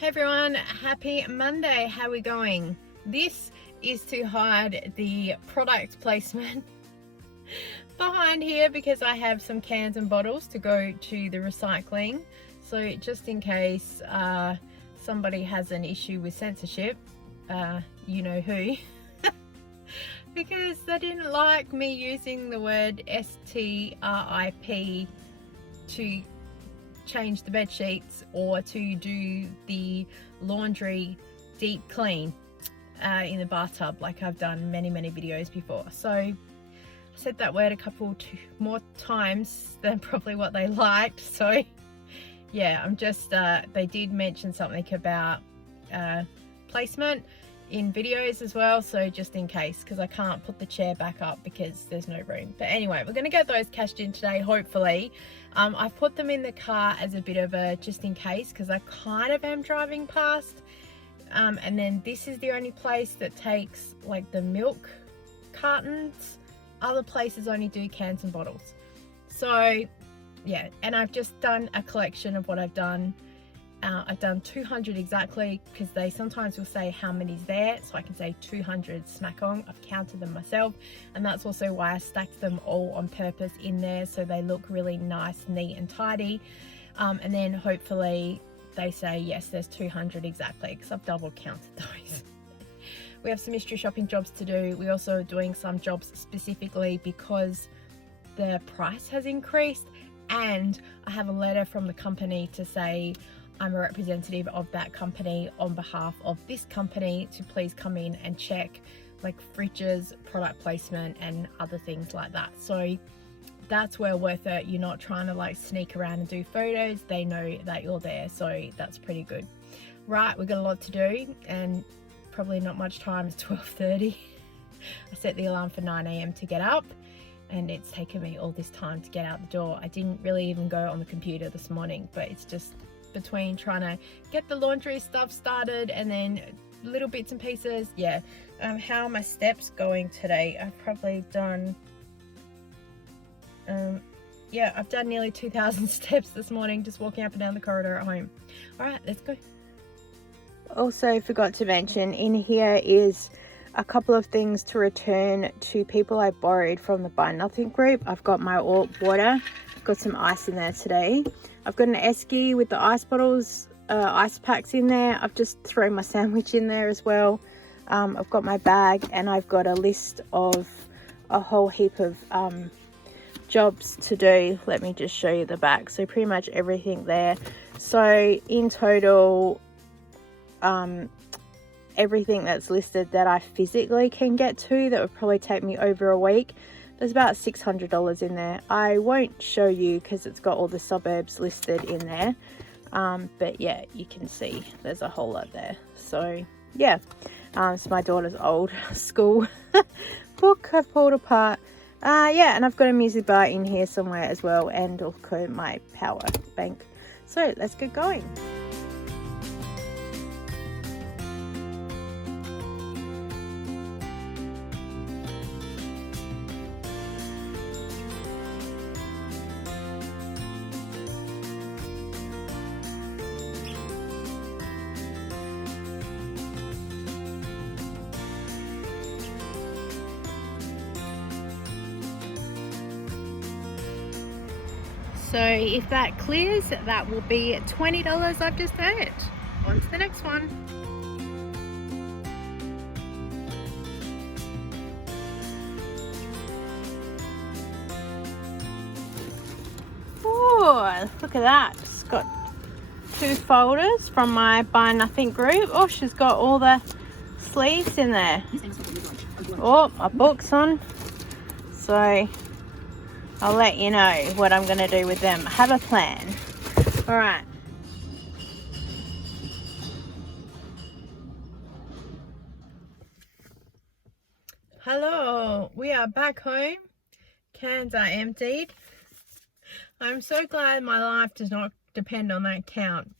Hey everyone, happy Monday. How are we going? This is to hide the product placement behind here because I have some cans and bottles to go to the recycling. So just in case somebody has an issue with censorship, you know who, because they didn't like me using the word STRIP to change the bed sheets or to do the laundry deep clean in the bathtub like I've done many videos before. So I said that word a couple more times than probably what they liked. So yeah, I'm just they did mention something about placement in videos as well, so just in case, because I can't put the chair back up because there's no room. But anyway, we're going to get those cashed in today, hopefully. I've put them in the car as a bit of a just in case, because I kind of am driving past, and then this is the only place that takes like the milk cartons. Other places only do cans and bottles. So yeah, and I've just done a collection of what I've done. I've done 200 exactly, because they sometimes will say how many's there, so I can say 200 smack on. I've counted them myself, and that's also why I stacked them all on purpose in there, so they look really nice, neat and tidy. And then hopefully they say yes, there's 200 exactly, because I've double counted those. We have some mystery shopping jobs to do. We're also doing some jobs specifically because the price has increased, and I have a letter from the company to say I'm a representative of that company on behalf of this company to please come in and check like fridges, product placement and other things like that. So that's well worth it. You're not trying to like sneak around and do photos. They know that you're there, so that's pretty good. Right, we've got a lot to do and probably not much time. It's 12:30. I set the alarm for 9 AM to get up, and it's taken me all this time to get out the door. I didn't really even go on the computer this morning, but it's just between trying to get the laundry stuff started and then little bits and pieces. Yeah. How are my steps going today? I've probably done yeah, I've done nearly 2,000 steps this morning just walking up and down the corridor at home. All right, let's go. Also forgot to mention, in here is a couple of things to return to people I borrowed from the Buy Nothing group. I've got my water, I've got some ice in there today. I've got an esky with the ice bottles, ice packs in there. I've just thrown my sandwich in there as well. I've got my bag, and I've got a list of a whole heap of jobs to do. Let me just show you the back. So pretty much everything there. So in total, everything that's listed that I physically can get to, that would probably take me over a week, there's about $600 in there. I won't show you because it's got all the suburbs listed in there, but yeah, you can see there's a whole lot there. So yeah, it's my daughter's old school book I've pulled apart. Yeah, and I've got a music bar in here somewhere as well, and also my power bank. So let's get going. So if that clears, that will be $20 I've just earned. On to the next one. Oh, look at that. Just got 2 folders from my Buy Nothing group. Oh, she's got all the sleeves in there. Oh, my book's on. So I'll let you know what I'm going to do with them. I have a plan. All right. Hello, we are back home. Cans are emptied. I'm so glad my life does not depend on that count.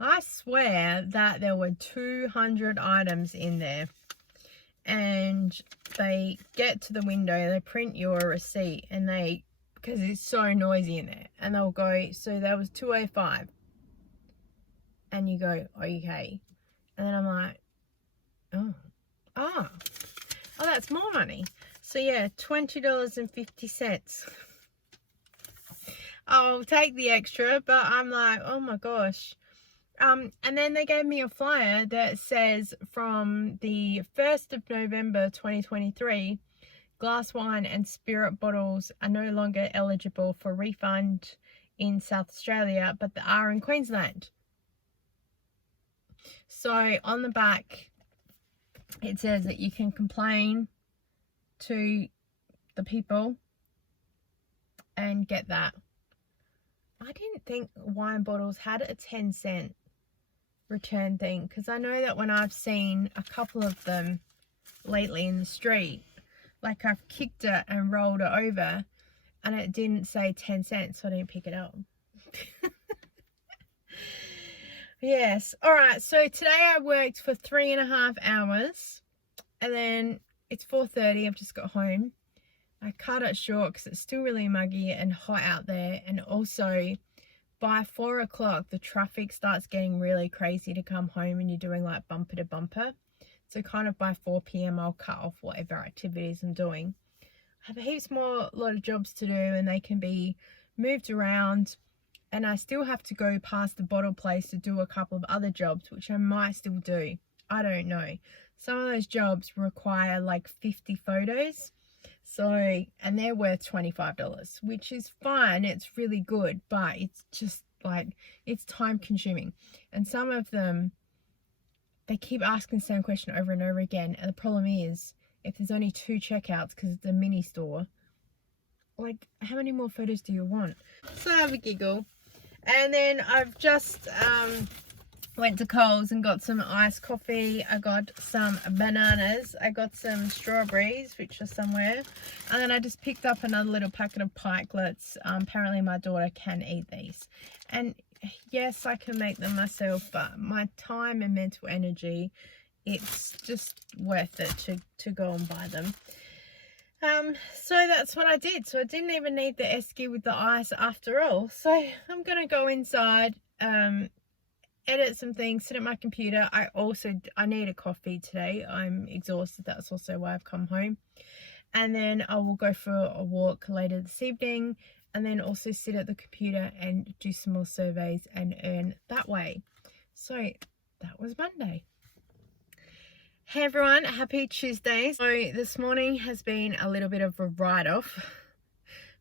I swear that there were 200 items in there. And they get to the window, they print your receipt, and they, because it's so noisy in there, and they'll go, so that was 205. and you go, okay. And then I'm like, oh, that's more money. So yeah, $20.50. I'll take the extra, but I'm like, oh my gosh. And then they gave me a flyer that says from the 1st of November 2023, glass wine and spirit bottles are no longer eligible for refund in South Australia, but they are in Queensland. So on the back, it says that you can complain to the people and get that. I didn't think wine bottles had a 10-cent return thing, because I know that when I've seen a couple of them lately in the street, like I've kicked it and rolled it over and it didn't say 10 cents, so I didn't pick it up. Yes. All right. So today I worked for 3.5 hours, and then it's 4:30. I've just got home. I cut it short because it's still really muggy and hot out there. And also by 4 o'clock, the traffic starts getting really crazy to come home, and you're doing like bumper to bumper. So kind of by 4 p.m. I'll cut off whatever activities I'm doing. I have heaps more, lot of jobs to do, and they can be moved around. And I still have to go past the bottle place to do a couple of other jobs, which I might still do. I don't know. Some of those jobs require like 50 photos. So, and they're worth $25, which is fine. It's really good, but it's just like, it's time consuming. And some of them, they keep asking the same question over and over again. And the problem is, if there's only 2 checkouts because it's a mini store, like, how many more photos do you want? So I have a giggle. And then I've just went to Coles and got some iced coffee. I got some bananas. I got some strawberries, which are somewhere. And then I just picked up another little packet of pikelets. Apparently my daughter can eat these. And yes, I can make them myself, but my time and mental energy, it's just worth it to go and buy them. So that's what I did. So I didn't even need the esky with the ice after all. So I'm gonna go inside, edit some things, sit at my computer. I need a coffee today. I'm exhausted. That's also why I've come home. And then I will go for a walk later this evening, and then also sit at the computer and do some more surveys and earn that way. So that was Monday. Hey everyone, happy Tuesday. So this morning has been a little bit of a write-off,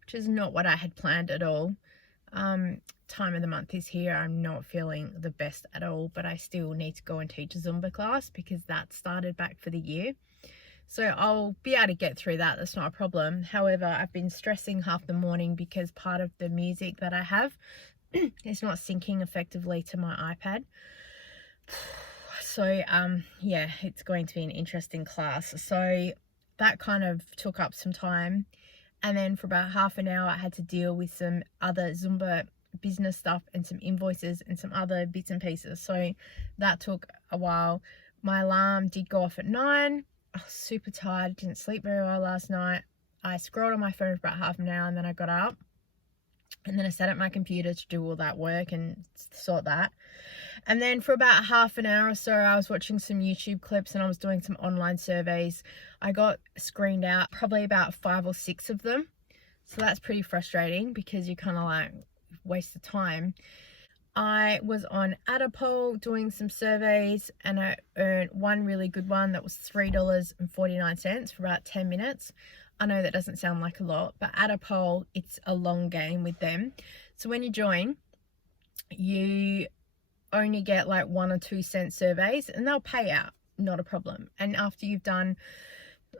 which is not what I had planned at all. Time of the month is here. I'm not feeling the best at all, but I still need to go and teach a Zumba class because that started back for the year. So I'll be able to get through that. That's not a problem. However, I've been stressing half the morning because part of the music that I have is not syncing effectively to my iPad. So yeah, it's going to be an interesting class. So that kind of took up some time. And then for about half an hour, I had to deal with some other Zumba business stuff and some invoices and some other bits and pieces. So that took a while. My alarm did go off at 9. I was super tired, didn't sleep very well last night. I scrolled on my phone for about half an hour, and then I got up. And then I sat at my computer to do all that work and sort that. And then for about half an hour or so, I was watching some YouTube clips and I was doing some online surveys. I got screened out probably about 5 or 6 of them. So that's pretty frustrating because you kind of like waste the time. I was on Adapol doing some surveys, and I earned one really good one that was $3.49 for about 10 minutes. I know that doesn't sound like a lot, but Adapol, it's a long game with them. So when you join, you only get like 1 or 2 cent surveys, and they'll pay out, not a problem. And after you've done,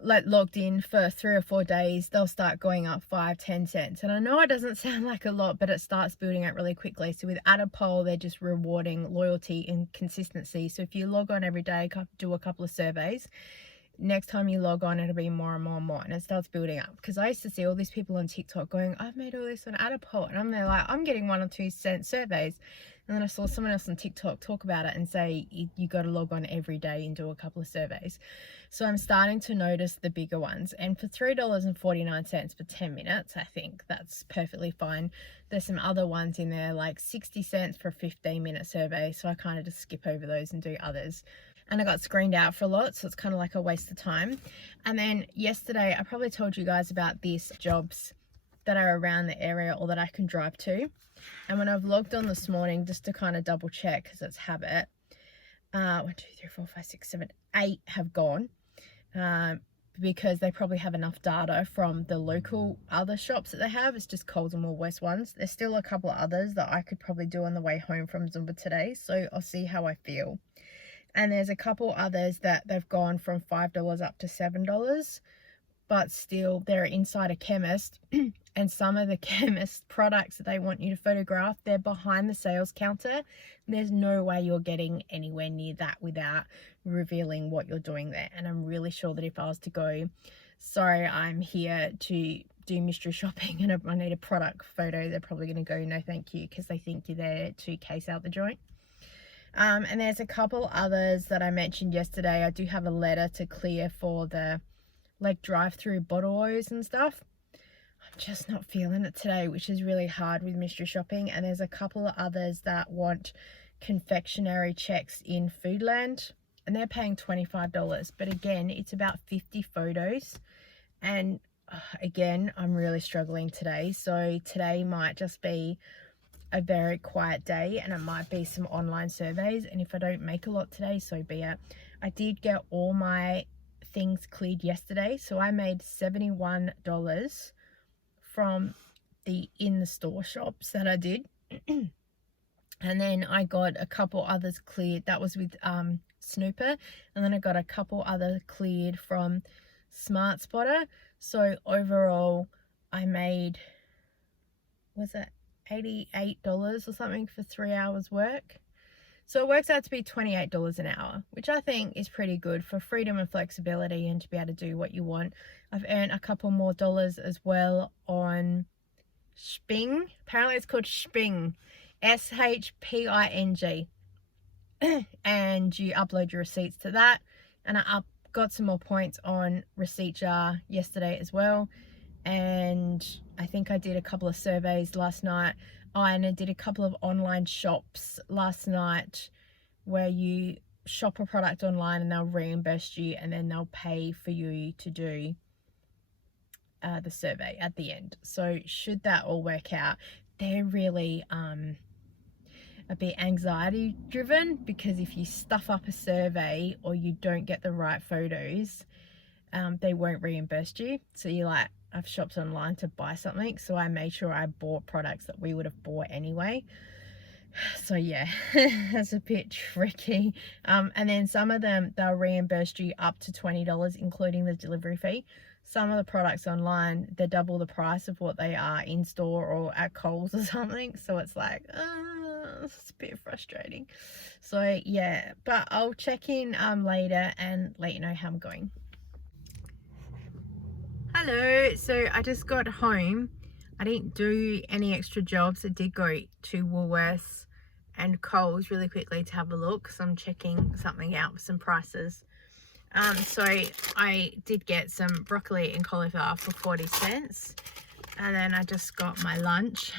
like, logged in for 3 or 4 days, they'll start going up 5-10 cents. And I know it doesn't sound like a lot, but it starts building up really quickly. So with Adapol, they're just rewarding loyalty and consistency. So if you log on every day, do a couple of surveys, next time you log on, it'll be more and more and more, and it starts building up. Because I used to see all these people on TikTok going, I've made all this on Adapult, and I'm there like, I'm getting 1 or 2 cent surveys. And then I saw someone else on TikTok talk about it and say you got to log on every day and do a couple of surveys. So I'm starting to notice the bigger ones, and for $3.49 for 10 minutes, I think that's perfectly fine. There's some other ones in there like 60 cents for a 15-minute survey, so I kind of just skip over those and do others. And I got screened out for a lot, so it's kind of like a waste of time. And then yesterday, I probably told you guys about these jobs that are around the area or that I can drive to. And when I've logged on this morning, just to kind of double check, because it's habit, 1, 2, 3, 4, 5, 6, 7, 8 have gone, because they probably have enough data from the local other shops that they have. It's just Coles and Woolworths ones. There's still a couple of others that I could probably do on the way home from Zumba today, so I'll see how I feel. And there's a couple others that they've gone from $5 up to $7, but still they're inside a chemist. And some of the chemist products that they want you to photograph, they're behind the sales counter. There's no way you're getting anywhere near that without revealing what you're doing there. And I'm really sure that if I was to go, sorry, I'm here to do mystery shopping and I need a product photo, they're probably going to go, no thank you, because they think you're there to case out the joint. And there's a couple others that I mentioned yesterday. I do have a letter to clear for the like drive-through bottle oils and stuff. I'm just not feeling it today, which is really hard with mystery shopping. And there's a couple of others that want confectionery checks in Foodland, and they're paying $25. But again, it's about 50 photos. And again, I'm really struggling today. So today might just be a very quiet day, and it might be some online surveys. And if I don't make a lot today, so be it. I did get all my things cleared yesterday, so I made $71 from the in the store shops that I did. And then I got a couple others cleared. That was with Snooper. And then I got a couple other cleared from Smartspotter. So overall I made, was it $88 or something for 3 hours work? So it works out to be $28 an hour, which I think is pretty good for freedom and flexibility and to be able to do what you want. I've earned a couple more dollars as well on Sping. Apparently it's called Sping, SHPING. And you upload your receipts to that. And I got some more points on Receipt Jar yesterday as well. And I think I did a couple of surveys last night. And I did a couple of online shops last night where you shop a product online and they'll reimburse you, and then they'll pay for you to do the survey at the end. So should that all work out, they're really a bit anxiety driven, because if you stuff up a survey or you don't get the right photos, they won't reimburse you. So you're like, I've shopped online to buy something, so I made sure I bought products that we would have bought anyway. So yeah, that's a bit tricky. And then some of them, they'll reimburse you up to $20, including the delivery fee. Some of the products online, they're double the price of what they are in store or at Coles or something. So it's like, it's a bit frustrating. So yeah, but I'll check in later and let you know how I'm going. Hello, so I just got home. I didn't do any extra jobs. I did go to Woolworths and Coles really quickly to have a look, because I'm checking something out with some prices. So I did get some broccoli and cauliflower for 40 cents. And then I just got my lunch,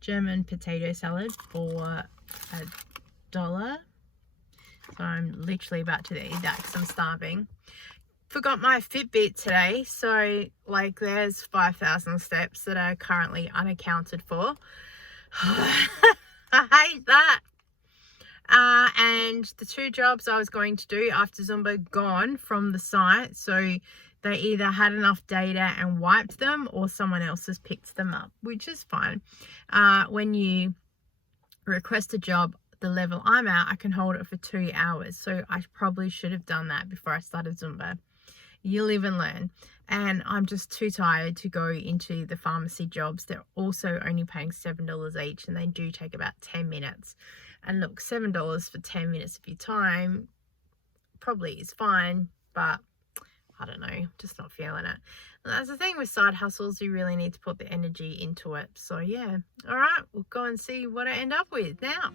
German potato salad for $1. So I'm literally about to eat that because I'm starving. Forgot my Fitbit today, so like there's 5,000 steps that are currently unaccounted for. I hate that. And the 2 jobs I was going to do after Zumba gone from the site, so they either had enough data and wiped them, or someone else has picked them up, which is fine. When you request a job, the level I'm at, I can hold it for 2 hours, so I probably should have done that before I started Zumba. You live and learn. And I'm just too tired to go into the pharmacy jobs. They're also only paying $7 each, and they do take about 10 minutes. And look, $7 for 10 minutes of your time probably is fine, but I don't know, just not feeling it. And that's the thing with side hustles, you really need to put the energy into it. So yeah, all right, we'll go and see what I end up with now.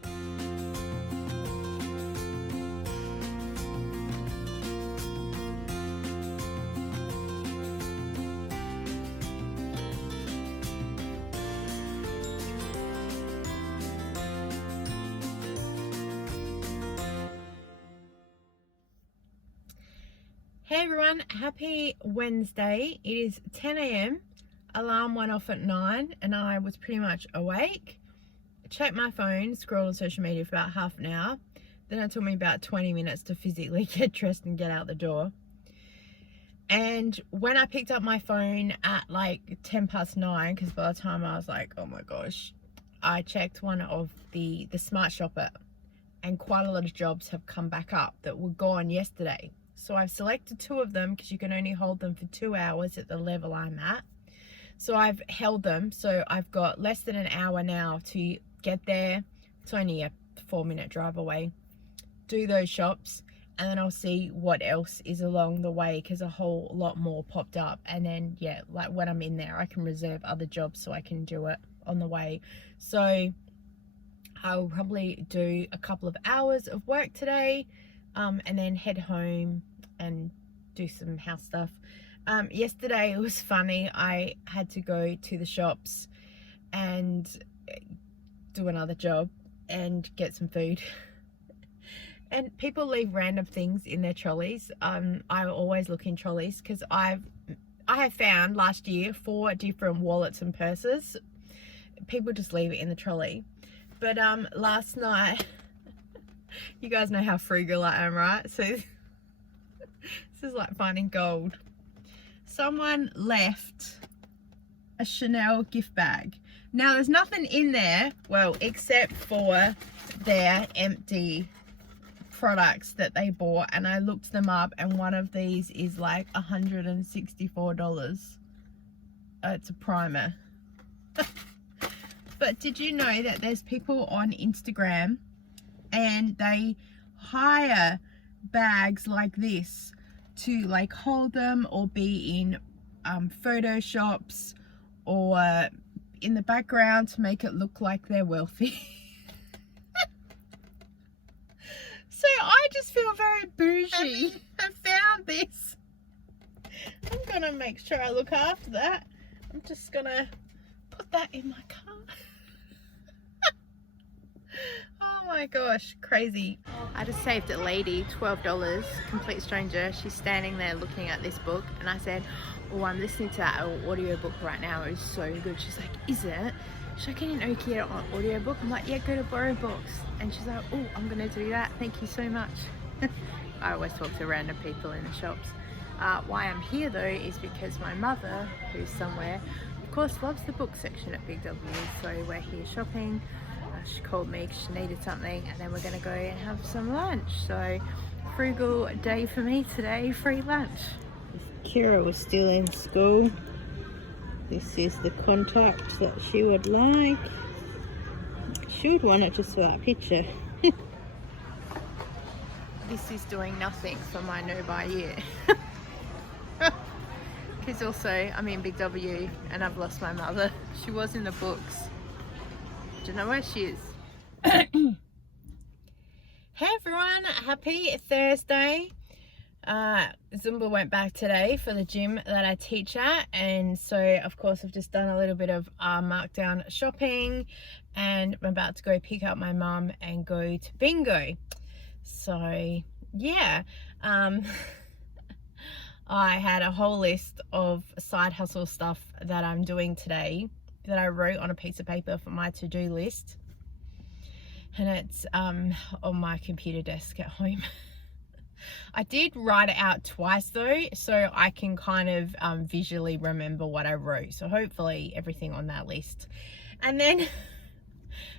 Hey everyone, happy Wednesday. It is 10 a.m. Alarm went off at 9 and I was pretty much awake. Checked my phone, scrolled on social media for about half an hour. Then it took me about 20 minutes to physically get dressed and get out the door. And when I picked up my phone at like 10 past 9, because by the time I was like, oh my gosh, I checked one of the Smart Shopper, and quite a lot of jobs have come back up that were gone yesterday. So I've selected 2 of them because you can only hold them for 2 hours at the level I'm at. So I've held them. So I've got less than an hour now to get there. It's only a 4-minute drive away. Do those shops, and then I'll see what else is along the way, because a whole lot more popped up. And then yeah, like when I'm in there, I can reserve other jobs so I can do it on the way. So I'll probably do a couple of hours of work today, and then head home and do some house stuff. Yesterday it was funny. I had to go to the shops and do another job and get some food. And people leave random things in their trolleys. I always look in trolleys because I have found last year 4 different wallets and purses. People just leave it in the trolley. But last night, you guys know how frugal I am, right? So this is like finding gold. Someone left a Chanel gift bag. Now there's nothing in there, well, except for their empty products that they bought, and I looked them up, and one of these is like $164. It's a primer. But did you know that there's people on Instagram and they hire bags like this to like hold them or be in photo shops or in the background to make it look like they're wealthy? So I just feel very bougie. I found this. I'm gonna make sure I look after that. I'm just gonna put that in my car. Oh my gosh, crazy. I just saved a lady $12, complete stranger. She's standing there looking at this book, and I said, oh, I'm listening to that audiobook right now. It's so good. She's like, is it? Should I get an Okia audiobook? I'm like, yeah, go to Borrow Books. And she's like, oh, I'm gonna do that. Thank you so much. I always talk to random people in the shops. Why I'm here though is because my mother, who's somewhere, of course, loves the book section at Big W. So we're here shopping. She called me because she needed something, and then we're gonna go and have some lunch. So frugal day for me today, free lunch. If Kira was still in school, this is the contact that she would like. She would want it just for that picture. This is doing nothing for my no buy year. Because also I'm in Big W and I've lost my mother. She was in the books. Don't know where she is. Hey everyone, happy Thursday. Zumba went back today for the gym that I teach at, and so of course I've just done a little bit of markdown shopping, and I'm about to go pick up my mum and go to bingo. So yeah, I had a whole list of side hustle stuff that I'm doing today that I wrote on a piece of paper for my to-do list, and it's on my computer desk at home. I did write it out twice though, so I can kind of visually remember what I wrote. So hopefully everything on that list. And then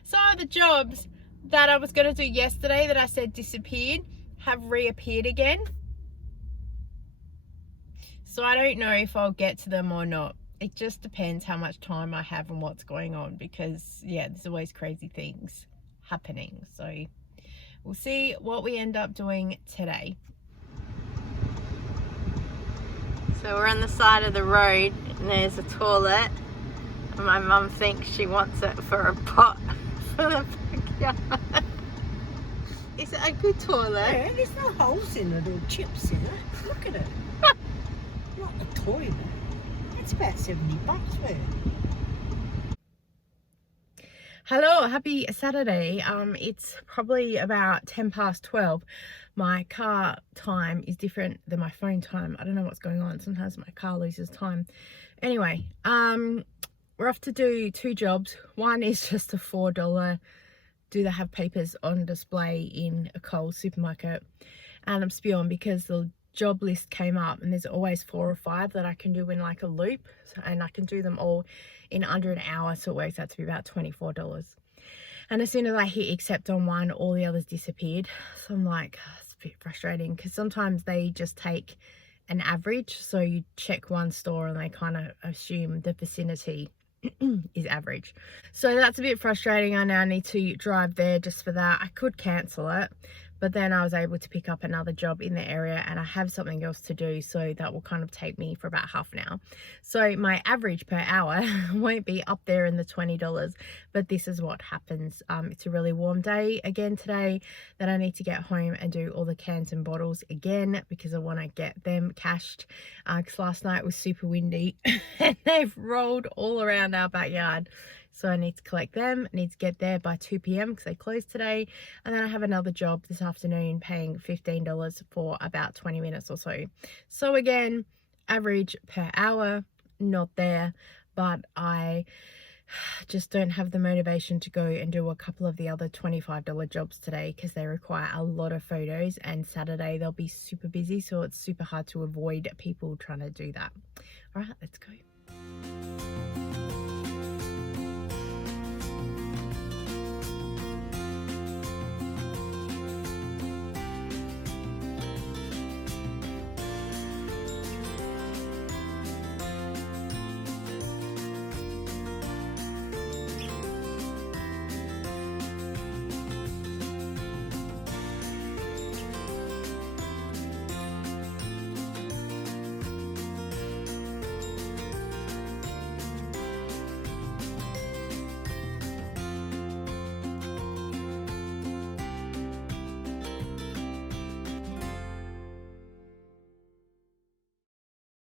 some of the jobs that I was going to do yesterday that I said disappeared have reappeared again. So I don't know if I'll get to them or not. It just depends how much time I have and what's going on, because yeah, there's always crazy things happening. So we'll see what we end up doing today. So we're on the side of the road and there's a toilet. And my mum thinks she wants it for a pot for the backyard. Is it a good toilet? Yeah, there's no holes in it or chips in it. Look at it. Not a toilet. It's about $70 worth. Hello, happy Saturday. It's probably about 10 past 12. My car time is different than my phone time. I don't know what's going on. Sometimes my car loses time. Anyway, we're off to do 2 jobs. One is just a $4 do they have papers on display in a Coles supermarket. And I'm spewing because the job list came up and there's always 4 or 5 that I can do in like a loop, and I can do them all in under an hour, so it works out to be about $24. And as soon as I hit accept on one, all the others disappeared. So I'm like, oh, it's a bit frustrating because sometimes they just take an average, so you check one store and they kind of assume the vicinity is average. So that's a bit frustrating. I now need to drive there just for that. I could cancel it, but then I was able to pick up another job in the area and I have something else to do, so that will kind of take me for about half an hour. So my average per hour won't be up there in the $20, but this is what happens. It's a really warm day again today that I need to get home and do all the cans and bottles again because I want to get them cashed, because last night was super windy and they've rolled all around our backyard. So I need to collect them. I need to get there by 2 p.m. because they closed today. And then I have another job this afternoon paying $15 for about 20 minutes or so. So again, average per hour, not there. But I just don't have the motivation to go and do a couple of the other $25 jobs today because they require a lot of photos, and Saturday they'll be super busy. So it's super hard to avoid people trying to do that. All right, let's go.